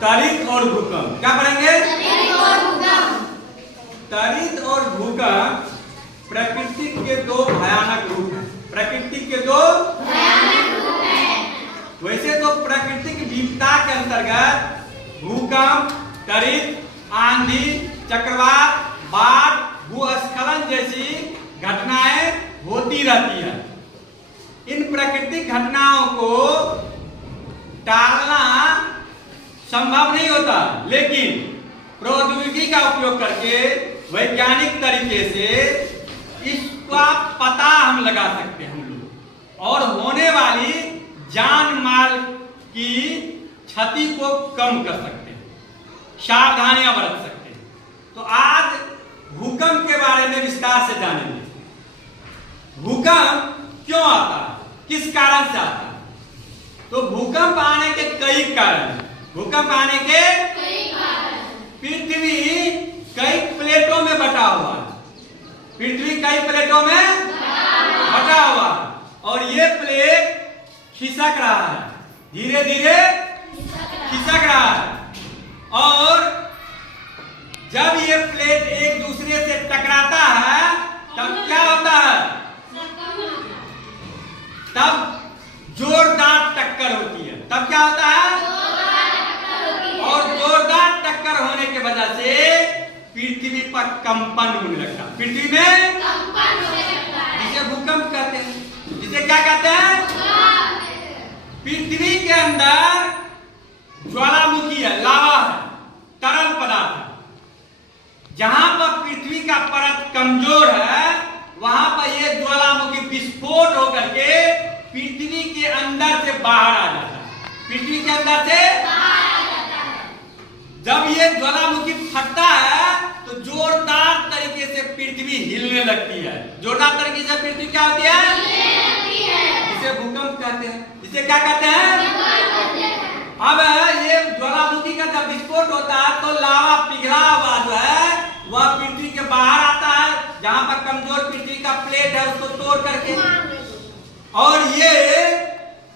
त्वरित और भूकंप। क्या पढ़ेंगे? त्वरित और भूकंप प्रकृति के दो भयानक रूप हैं। प्रकृति के दो भयानक रूप हैं। वैसे तो प्राकृतिक विपदा के अंतर्गत भूकंप, त्वरित, आंधी, चक्रवात, बाढ़, भूस्खलन जैसी घटनाएं होती रहती है। इन प्राकृतिक घटनाओं को टालना संभव नहीं होता, लेकिन प्रौद्योगिकी का उपयोग करके वैज्ञानिक तरीके से इसका पता हम लगा सकते हैं हम लोग, और होने वाली जान माल की क्षति को कम कर सकते हैं, सावधानियां बरत सकते हैं। तो आज भूकंप के बारे में विस्तार से जानेंगे। भूकंप क्यों आता है, किस कारण से आता है? तो भूकंप आने के कई कारण हैं। भूकंप आने के कई कारण। पृथ्वी कई प्लेटों में बटा हुआ है। पृथ्वी कई प्लेटों में बटा हुआ है, और ये प्लेट खिसक रहा है, धीरे धीरे खिसक रहा है। और जब ये प्लेट एक दूसरे से टकराता है तब क्या होता है? तब जोरदार टक्कर होती है। तब क्या होता है? और जोरदार टक्कर होने की वजह से पृथ्वी पर कंपन होने लगता है। पृथ्वी में कंपन होने लगता है, जिसे भूकंप कहते हैं। जिसे क्या कहते हैं? पृथ्वी के अंदर ज्वालामुखी है, लावा है, तरल पदार्थ है। जहां पर पृथ्वी का परत कमजोर है वहां पर यह ज्वालामुखी विस्फोट होकर के पृथ्वी के अंदर से बाहर आ जाता है। पृथ्वी के अंदर से बाहर आ जाता है। जब ये ज्वालामुखी फटता है तो जोरदार तरीके से पृथ्वी हिलने लगती है। जोरदार तरीके से पृथ्वी क्या होती है? जिसे भूकंप कहते हैं। जिसे क्या कहते हैं? अब ये ज्वालामुखी का जब विस्फोट होता है तो लावा पिघला हुआ जो है वह पृथ्वी के बाहर आता है, जहां पर कमजोर पृथ्वी का प्लेट है उसको तोड़ करके, और ये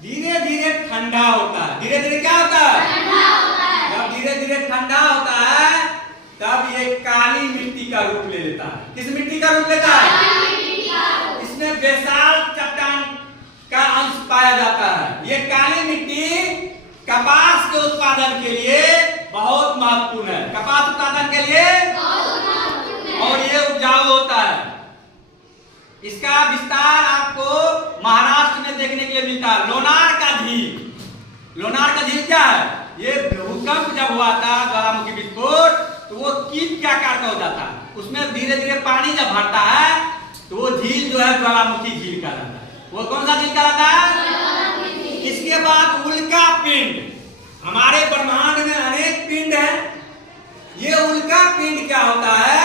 धीरे धीरे ठंडा होता है। धीरे धीरे क्या होता है? ठंडा होता है। जब धीरे धीरे ठंडा होता है तब ये काली मिट्टी का रूप ले लेता है। किस मिट्टी का रूप लेता है? इसमें बेसाल चट्टान का अंश पाया जाता है। ये काली मिट्टी कपास के उत्पादन के लिए बहुत महत्वपूर्ण है। कपास उत्पादन के लिए बहुत महत्वपूर्ण है, और ये उपजाऊ होता है। इसका विस्तार आपको महाराष्ट्र में देखने के लिए मिलता है। लोनार का झील। लोनार का झील क्या है? ये भूकंप जब हुआ था, ज्वालामुखी विस्फोट, तो वो कीट के आकार का हो जाता है। उसमें धीरे धीरे पानी जब भरता है तो वो झील जो है ज्वालामुखी झील कहलाता है। वो कौन सा झील कहलाता है? इसके बाद उल्का पिंड। हमारे ब्रह्मांड में अनेक पिंड हैं। ये उल्का पिंड क्या होता है?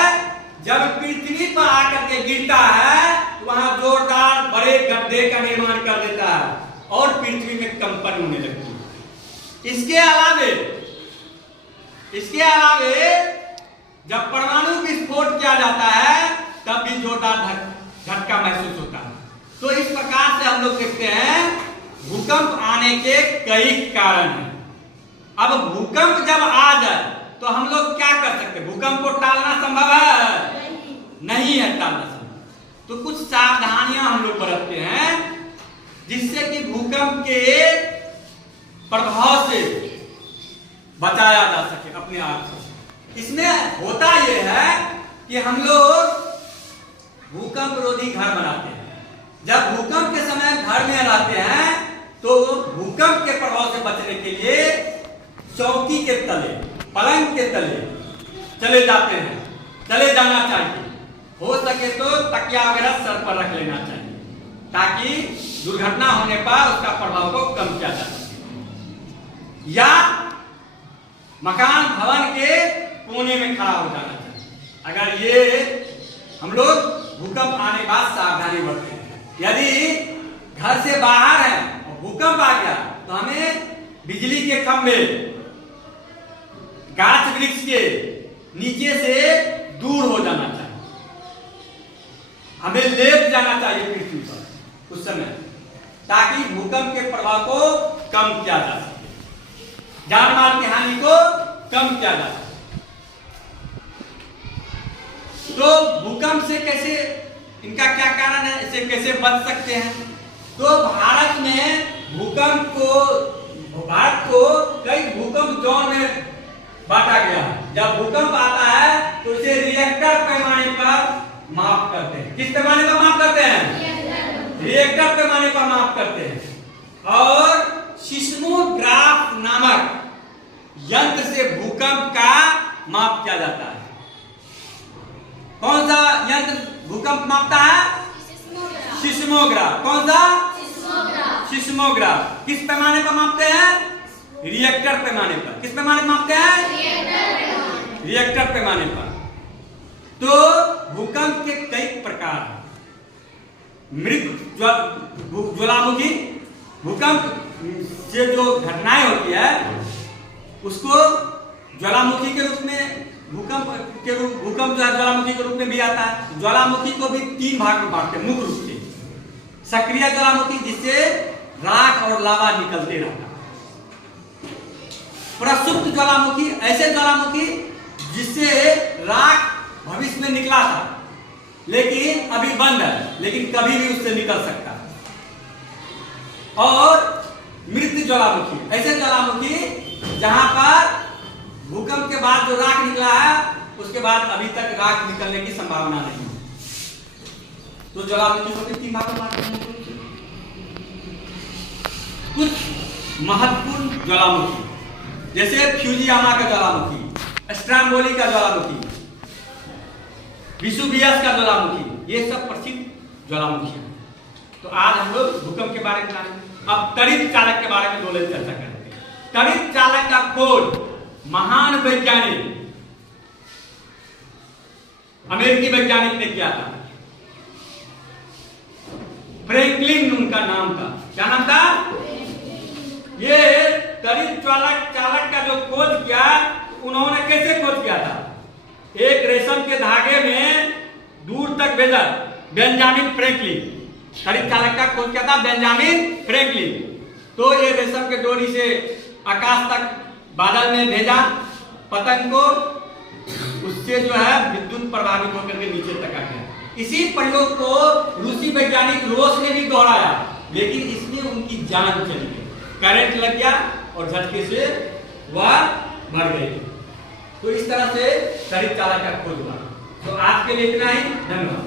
जब पृथ्वी पर आकर के गिरता है तो वहां जोरदार बड़े गड्ढे का निर्माण कर देता है और पृथ्वी में कंपन होने लगती है। इसके अलावे जब परमाणु विस्फोट किया जाता है तब भी जोरदार झटका महसूस होता है। तो इस प्रकार से हम लोग देखते हैं भूकंप आने के कई कारण हैं। अब भूकंप जब आ जाए तो हम लोग क्या कर सकते हैं? भूकंप को टालना संभव है? नहीं है टालना संभव। तो कुछ सावधानियां हम लोग बरतते हैं जिससे कि भूकंप के प्रभाव से बचाया जा सके अपने आप को। इसमें होता यह है कि हम लोग भूकंप रोधी घर बनाते हैं। जब भूकंप के समय घर में रहते हैं तो भूकंप के प्रभाव से बचने के लिए चौकी के तले, पलंग के तले चले जाना चाहिए। हो सके तो तकिया वगैरह सर पर रख लेना चाहिए ताकि दुर्घटना होने पर उसका प्रभाव को कम किया जा सके। या मकान भवन के कोने में खड़ा हो जाना चाहिए। अगर ये हम लोग भूकंप आने के बाद सावधानी बरतें। यदि घर से बाहर है और भूकंप आ गया तो हमें बिजली के खंभे, गाछ वृक्ष के नीचे से दूर हो जाना चाहिए। हमें लेट जाना चाहिए पृथ्वी पर उस समय, ताकि भूकंप के प्रभाव को कम किया जा सके, जान माल की हानि को कम किया जा सके। तो भूकंप से कैसे, इनका क्या कारण है, इसे कैसे बच सकते हैं? तो भारत को कई भूकंप जोन में बांटा गया है। जब भूकंप आता है तो इसे रिएक्टर पैमाने पर माप करते हैं। किस पैमाने पर माप करते हैं? रिएक्टर पैमाने पर माप करते हैं। और सिस्मोग्राफ नामक यंत्र से भूकंप का माप किया जाता है। कौन सा यंत्र भूकंप मापता है? सिस्मोग्राफ। कौन सा? सिस्मोग्राफ। किस पैमाने पर मापते हैं? रिएक्टर पैमाने पर। किस पैमाने पर मापते हैं? रिएक्टर पैमाने पर। तो भूकंप के कई प्रकार हैं। मृत ज्वालामुखी, भूकंप से जो घटनाएं होती है उसको ज्वालामुखी के रूप में, भूकंप जो है ज्वालामुखी के रूप में भी आता है। ज्वालामुखी को भी 3 भाग में बांटते हैं मुख्य रूप से। सक्रिय ज्वालामुखी, जिससे राख और लावा निकलते रहता है। प्रसुप्त ज्वालामुखी, ऐसे ज्वालामुखी जिससे राख भविष्य में निकला था लेकिन अभी बंद है, लेकिन कभी भी उससे निकल सकता है। और मृत ज्वालामुखी, ऐसे ज्वालामुखी जहां पर भूकंप के बाद जो राख निकला है उसके बाद अभी तक राख निकलने की संभावना नहीं है। तो ज्वालामुखी को भी 3 भागों में बांटते हैं। कुछ महत्वपूर्ण ज्वालामुखी जैसे फ्यूजियामा का ज्वालामुखी, स्ट्रैम्बोली का ज्वालामुखी, विसुवियस का ज्वालामुखी, ये सब प्रसिद्ध ज्वालामुखी हैं। तो आज हम लोग भूकंप के बारे में जानेंगे। अब तड़ित चालक के बारे में 2 लेक्चर चर्चा करते हैं। तड़ित चालक का खोज महान वैज्ञानिक अमेरिकी वैज्ञानिक ने किया था। फ्रैंकलिन उनका नाम था। क्या नाम था? ये तड़ित चालक का जो खोज किया, उन्होंने कैसे खोज किया था? एक रेशम के धागे में दूर तक भेजा बेंजामिन फ्रैंकलिन। तड़ित चालक का खोज किया था बेंजामिन फ्रैंकलिन। तो ये रेशम के डोरी से आकाश तक बादल में भेजा पतंग को, उससे जो है विद्युत प्रभावित होकर के नीचे तक आ गया। इसी प्रयोग को रूसी वैज्ञानिक रोस ने भी दोहराया, लेकिन इसमें उनकी जान चली गई, करंट लग गया और झटके से वह मर गए। तो इस तरह से तड़ित चालक का खोज हुआ। तो आज के लिए इतना ही, धन्यवाद।